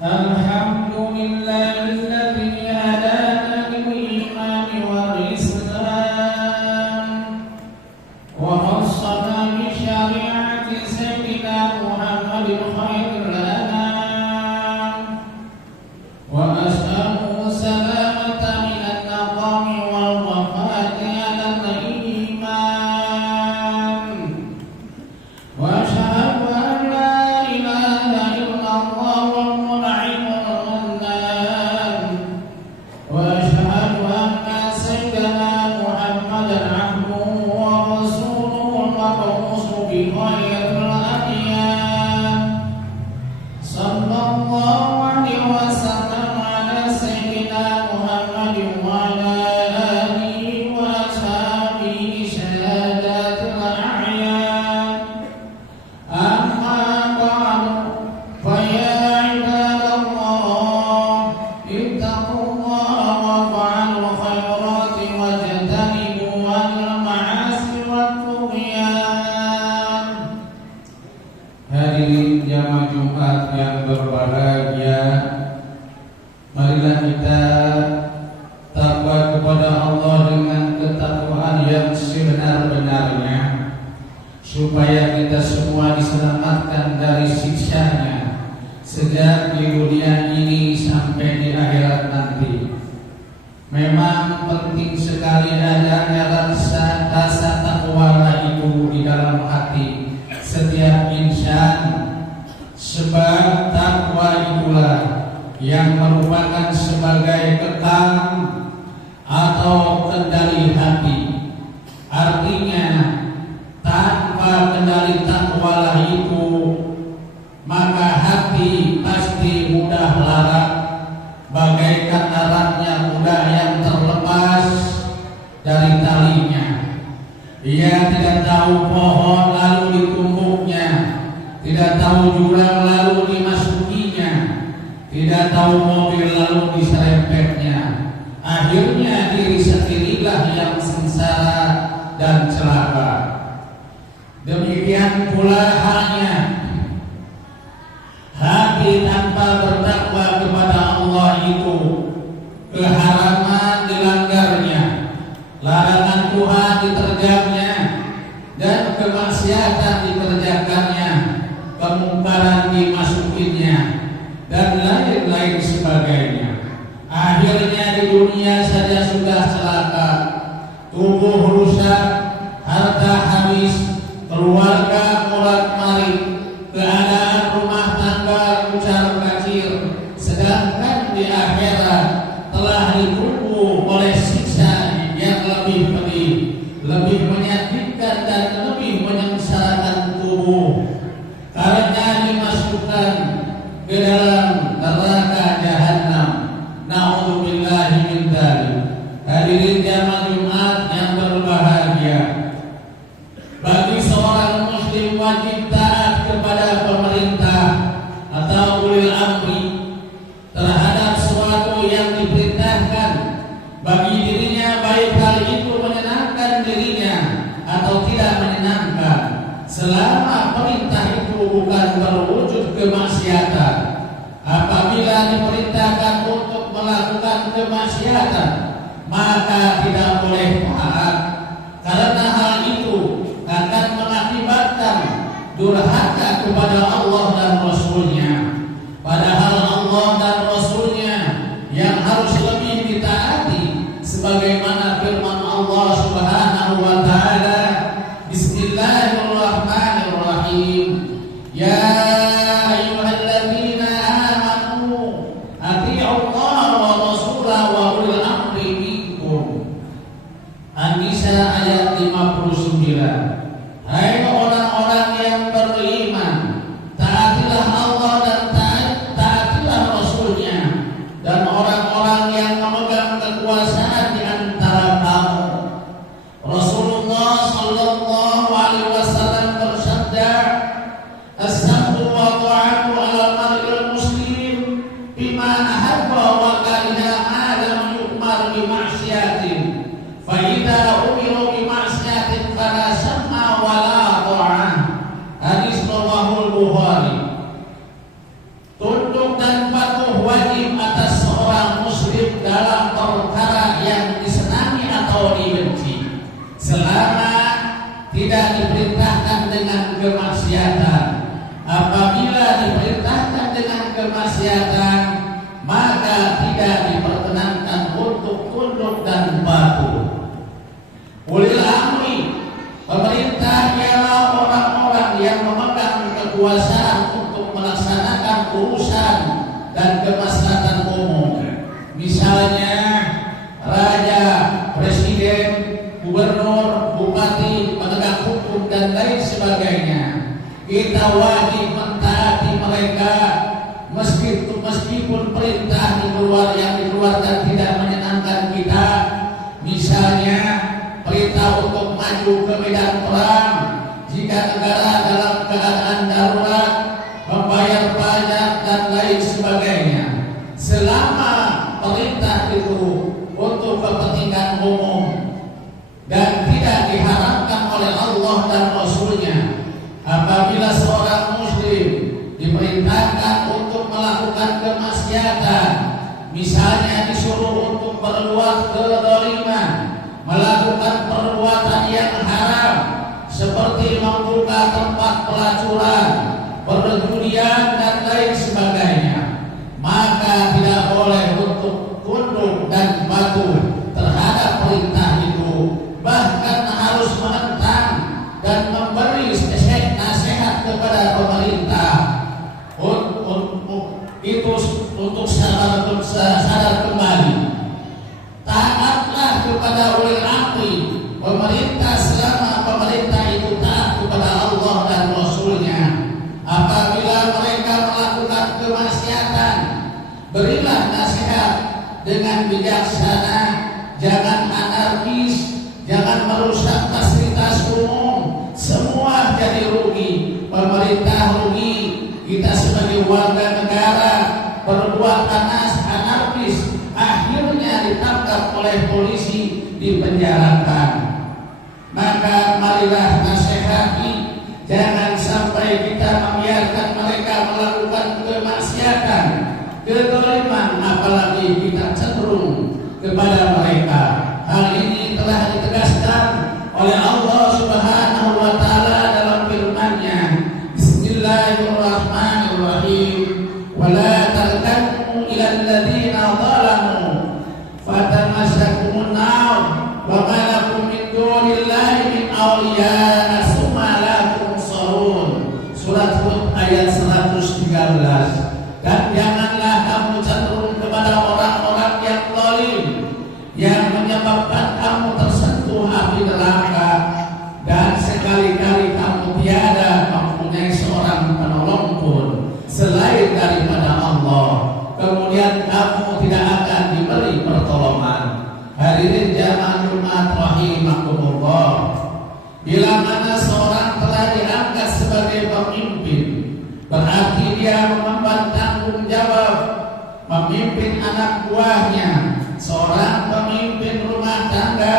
Alhamdulillahilladzi hadana lil imani wal islam wa khassana bi syari'ati sayyidina Muhammadin khairil anam wa as'aluhu salamata minan naqami wal wafati ala al-iman wa asyhadu an la ilaha illallah wal mun'imul mannan wa asyhadu anna sayyidina Muhammadan abduhu wa rasuluhu al-mab'uus bi khairil adyan sallallahu alaihi wasallam ala sayyidina Muhammadin wa ala alihi wa ashabihi syahadatil a'yan amma ba'du fa ya ibadallah ittaqullaha wa fa'alul khairati wajtanibu al ma'asi wat tughyan. Hadirin jamaah Jumat yang berbahagia, marilah kita takwa kepada Allah dengan ketakwaan yang sebenar-benarnya, supaya kita semua diselamatkan dari siksanya sejak di dunia ini sampai di akhirat nanti. Memang penting sekali adanya rasa takwa itu di dalam hati setiap insan, sebab takwa itulah yang merupakan sebagai kekang atau kendali hati. Artinya tanpa kendali takwalah itu, maka hati pasti mudah lara, bagaikan eratnya kuda yang terlepas dari talinya. Ia tidak tahu pohon lalu ditumbuknya, tidak tahu jurang lalu dimasukinya, tidak tahu mobil lalu diserempetnya. Akhirnya diri sendirilah yang sengsara dan celaka. Demikian pula halnya hati tanpa bertakwa kepada Allah itu, keharaman dilanggarnya, larangan Tuhan diterjangnya, dan kemaksiatan dikerjakannya, kemungkaran dimasukinya, dan lain-lain sebagainya. Akhirnya di dunia saja sudah celaka, tubuh rusak, harta habis, keluarga morat-marit, keadaan rumah tangga kucar-kacir, sedangkan di akhirat telah ditunggu oleh siksa yang lebih pedih, lebih menyakitkan dan lebih menyengsarakan tubuh, karena dimasukkan ke dalam neraka jahanam. Na'udzubillahi min dzalik. Hadirin jamaah Jumat yang berbahagia, bagi seorang muslim wajib taat kepada pemerintah atau ulil amri terhadap sesuatu yang diperintahkan bagi dirinya, baik hal itu menyenangkan dirinya atau tidak menyenangkan, selama perintah itu bukan berwujud kemaksiatan. Apabila diperintahkan untuk melakukan kemaksiatan, maka tidak boleh taat, karena hal itu akan mengakibatkan durhaka kepada Allah dan Rasul-Nya. Padahal Allah dan Rasul-Nya yang harus lebih ditaati, sebagaimana firman Allah Subhanahu wa taala, Bismillahirrahmanirrahim, ya ayyuhalladzina amanu atii'ullaha wa rasulahu wa ulil amri minkum. An-Nisa ayat 59. Hai orang-orang yang beriman, taatilah Allah dan taatilah Rasul-Nya, dan orang-orang yang memegang kekuasaan di antara kamu. Rasulullah sallallahu alaihi wasallam bersabda, as-sam'u wa ta'atu 'ala al-mar'il muslim bima ahabba wa kariha ma lam yu'mar bi ma'siyatin. Fa idza umira bi ma'siyatin fala sam'a wa la ta'ah. Hadis rawahul Bukhari. Tunduk dan patuh kemaksiatan. Apabila diperintahkan dengan kemaksiatan, maka tidak diperkenankan untuk tunduk dan patuh. Ulil amri, pemerintah ialah orang-orang yang memegang kekuasaan untuk melaksanakan urusan dan kemaslahatan umum. Misalnya raja, presiden, gubernur, bupati, penegak hukum dan lain sebagainya. Kita wajib mentaati mereka meskipun perintah yang dikeluarkan tidak menyenangkan kita. Misalnya perintah untuk maju ke medan perang jika negara dalam keadaan darurat, membayar pajak dan lain sebagainya. Selama perintah itu untuk kepentingan umum dan tidak diharapkan oleh Allah dan Rasulnya. Apabila seorang muslim diperintahkan untuk melakukan kemaksiatan, misalnya disuruh untuk berbuat kezaliman, melakukan perbuatan yang haram seperti membuka tempat pelacuran, perjudian dan lain sebagainya, maka tidak boleh untuk tunduk dan patuh terhadap perintah itu, bahkan harus menentang dan memberi nasihat kepada pemerintah untuk sadar kembali. Taatlah kepada ulil amri, pemerintah, selama pemerintah itu taat kepada Allah dan Rasulnya. Apabila mereka melakukan kemaksiatan, berilah nasihat dengan bijaksana, jangan anarkis, jangan merusak fasilitas umum. Semua jadi rugi, pemerintah rugi, kita sebagai warga negara berbuat anarkis, akhirnya ditangkap oleh polisi, dipenjarakan. Maka marilah nasihati, jangan sampai kita membiarkan mereka melakukan kemaksiatan, kezaliman, apalagi kita cenderung kepada mereka. Hal ini telah ditegaskan oleh Allah Subhanahu wa taala dalam firman-Nya. Bismillahirrahmanirrahim. Wala tarkanu ilal ladzina zalamu fatamassakumun nar wa ma lakum min dunillahi min awliya tsumma la tunsarun. Surat Hud ayat 113. Dan janganlah kamu cenderung kepada orang-orang yang zalim, yang menyebabkan kamu tersentuh api neraka, dan sekali-kali kamu tiada mempunyai seorang penolong pun selain daripada Allah, kemudian kamu tidak akan diberi pertolongan. Hadirin jamaah Jumat rahimakumullah, bila mana seorang telah diangkat sebagai pemimpin, berarti dia mengemban tanggung jawab memimpin anak buahnya. Seorang pemimpin rumah tangga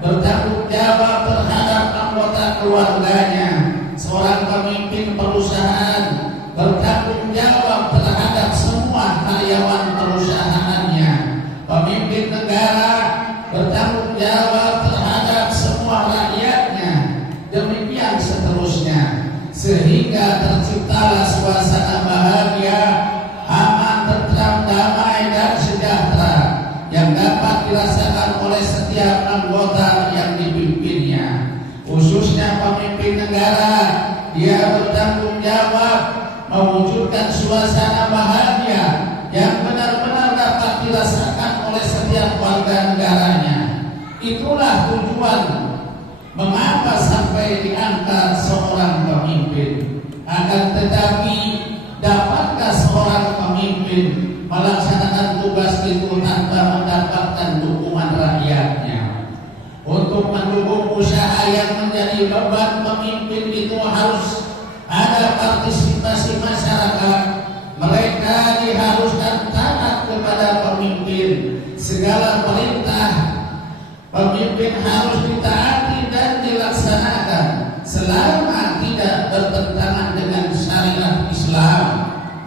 bertanggung jawab terhadap anggota keluarganya. Seorang pemimpin perusahaan bertanggung jawab terhadap semua karyawan perusahaannya. Pemimpin negara bertanggung jawab terhadap semua rakyatnya. Demikian seterusnya, sehingga terciptalah suasana bahagia, aman, tentram, damai dan sejahtera yang dapat dirasakan oleh setiap anggota yang dipimpinnya. Khususnya pemimpin negara, dia bertanggung jawab mewujudkan suasana bahagia yang benar-benar dapat dirasakan oleh setiap warga negaranya. Itulah tujuan mengapa sampai diangkat seorang pemimpin. Akan tetapi, dapatkah seorang pemimpin melaksanakan tugas itu tanpa mendapatkan dukungan rakyatnya? Untuk mendukung usaha yang menjadi beban pemimpin itu harus ada partisipasi masyarakat. Mereka diharuskan taat kepada pemimpin. Segala perintah pemimpin harus ditaati dan dilaksanakan selama tidak bertentangan dengan syariat Islam.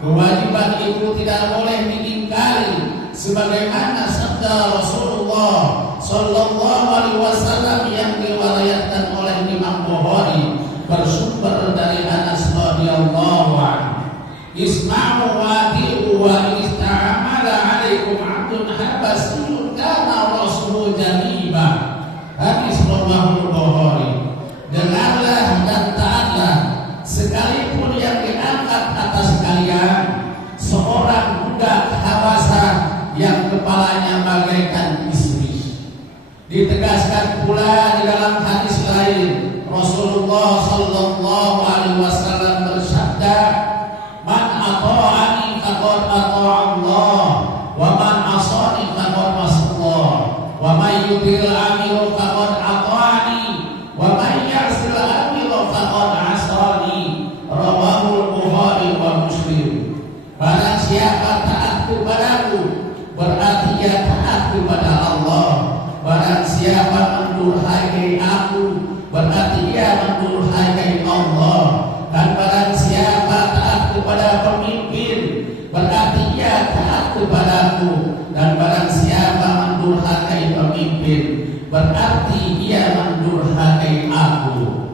Kewajiban itu tidak boleh diingkari, sebagaimana sabda Rasulullah Sallallahu Alaihi Wasallam yang diriwayatkan oleh Imam Bukhari bersumber dari Anas isma'u wa ati'u wa ista'amala 'alaikum 'abdun habasiyun kana rasuluhu janiba. Hadis riwayat Bukhari. Dengarlah dan taatlah, sekalipun yang diangkat atas kalian seorang budak habasah yang kepalanya bagaikan istri. Ditegaskan pula di dalam hadis lain, Rasulullah sallallahu alaihi wasallam bersabda, "Man ata'ani faqad ata'a Allah, wa man 'asani faqad 'asa Allah, wa may yutil amil faqad ata'ani, wa may ya'sil amil faqad 'asani." Rawahu Bukhari wa Muslim. Barang siapa taat kepadaku, berarti ia taat kepada Allah. Barang siapa mendurhakai aku, berarti ia mendurhakai Allah. Dan barang siapa taat kepada pemimpin, berarti ia taat kepadaku. Dan barang siapa mendurhakai pemimpin, berarti ia mendurhakai aku.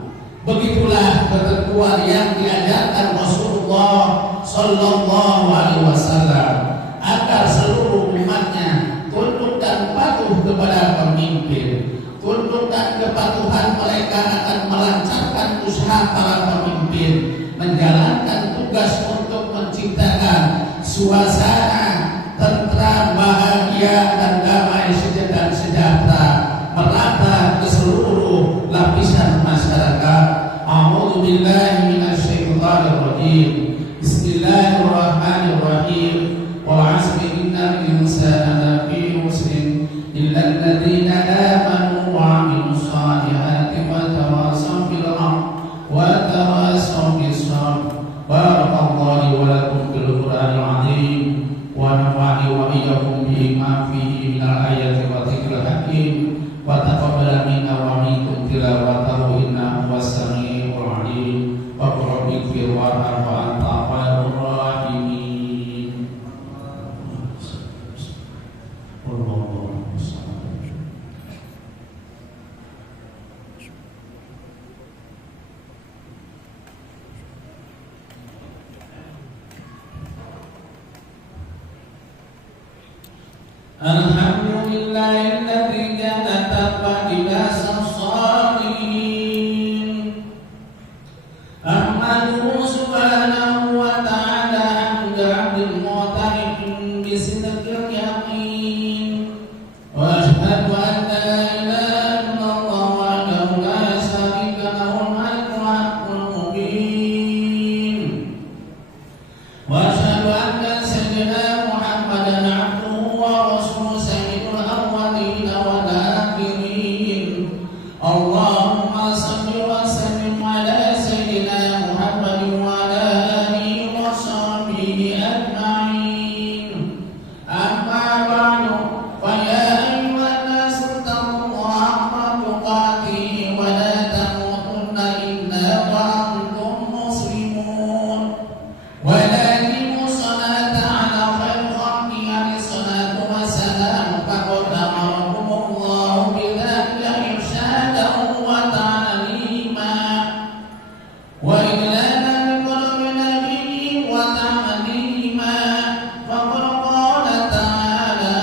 Begitulah ketentuan yang diajarkan Rasulullah sallallahu alaihi wasallam agar seluruh umatnya tunduk dan patuh kepada pemimpin. Tunduk dan kepatuhan mereka akan melancarkan usaha para pemimpin, menjalankan tugas untuk menciptakan suasana tentram, bahagia dan damai sejahtera merata ke seluruh lapisan masyarakat. A'udzu billahi minasyaitonir rajim. Bismillahirrahmanirrahim. Wal 'asri innal insana lafi khusrin illal ladzina amanu wa 'amilus shalihati wa tawassaw bil haqqi wa tawassaw bis sabr. Barakallahu wa lakum bil Qur'anil 'azim wa nafa'ani wa iyyakum bima fihi minal ayati wa dzikril hakim. Wa taqabbal minna wa minkum tilawatahu innahu was-sami'ul 'alim. Wa qul ighfir warham wa anta khairur rahimin. Alhamdulillahilladzi ja'ala taqwa as-salihin. Ahmaduhu subhanahu wa ta'ala hamda 'abdin mu'tarifin bi sidqil yaqin. Wa ashhadu an la ilaha illallah wahdahu la syarika lahu al-malikul haqqul mubin. Wa ashhadu anna sayyidina Muhammadan 'abduhu wa rasuluhu sayyidul awwalin wal akhirin. Allahumma shalli wa sallim ala sayyidina Muhammadin wa ala alihi wa sahbihi ajma'in. Amma ba'du, fa ya ayyuhan nasu taqullaha haqqa tuqatih wa la tamutunna illa wa antum muslimun. Wa lazimu salata ala khairil khalqi alaihi salatu wassalam. Faqad amarakumullahu bidzalika irsyadan wa ta'lima wa idlalan liqawli nabiyyi wa ta'lima. Faqad qala ta'ala,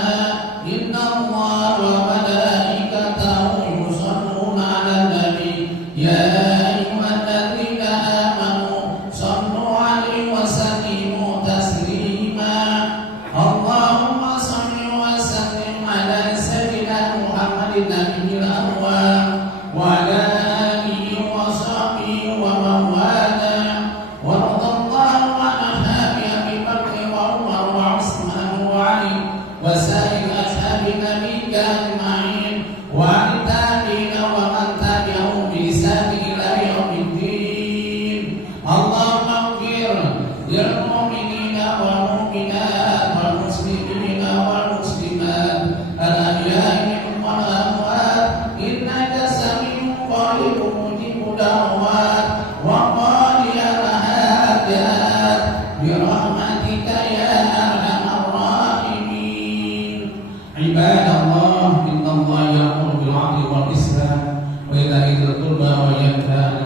inna Allaha wa malaikatahu yusalluna 'alan nabi ya ayyuhalladzina amanu sallu 'alaihi wa sallimu taslima. Allahumma salli wa sallim ala sayyidina Muhammadin nabiyil awwal wa ala alihi wa sahbihi wa man wala. Wa radallahu an ashabi Abi Bakr wa Umar wa Utsman wa Ali wa sa'ir ashabi nabiyyika ajma'in wa an tabi'ina wa man tabi'ahum bi ihsan ila yaumiddin. Allahumma ighfir lil mu'minina wal mu'minat wal muslimina wal muslimat al-ahya'i minhum wal amwat innaka sami'un qaribun mujibud da'wat wa qadiyal hajat bi rahmatika ya arhamar rahimin. Ibadallah, innallaha ya'muru bil 'adli wal ihsan wa ita'i dzil qurba wa yanha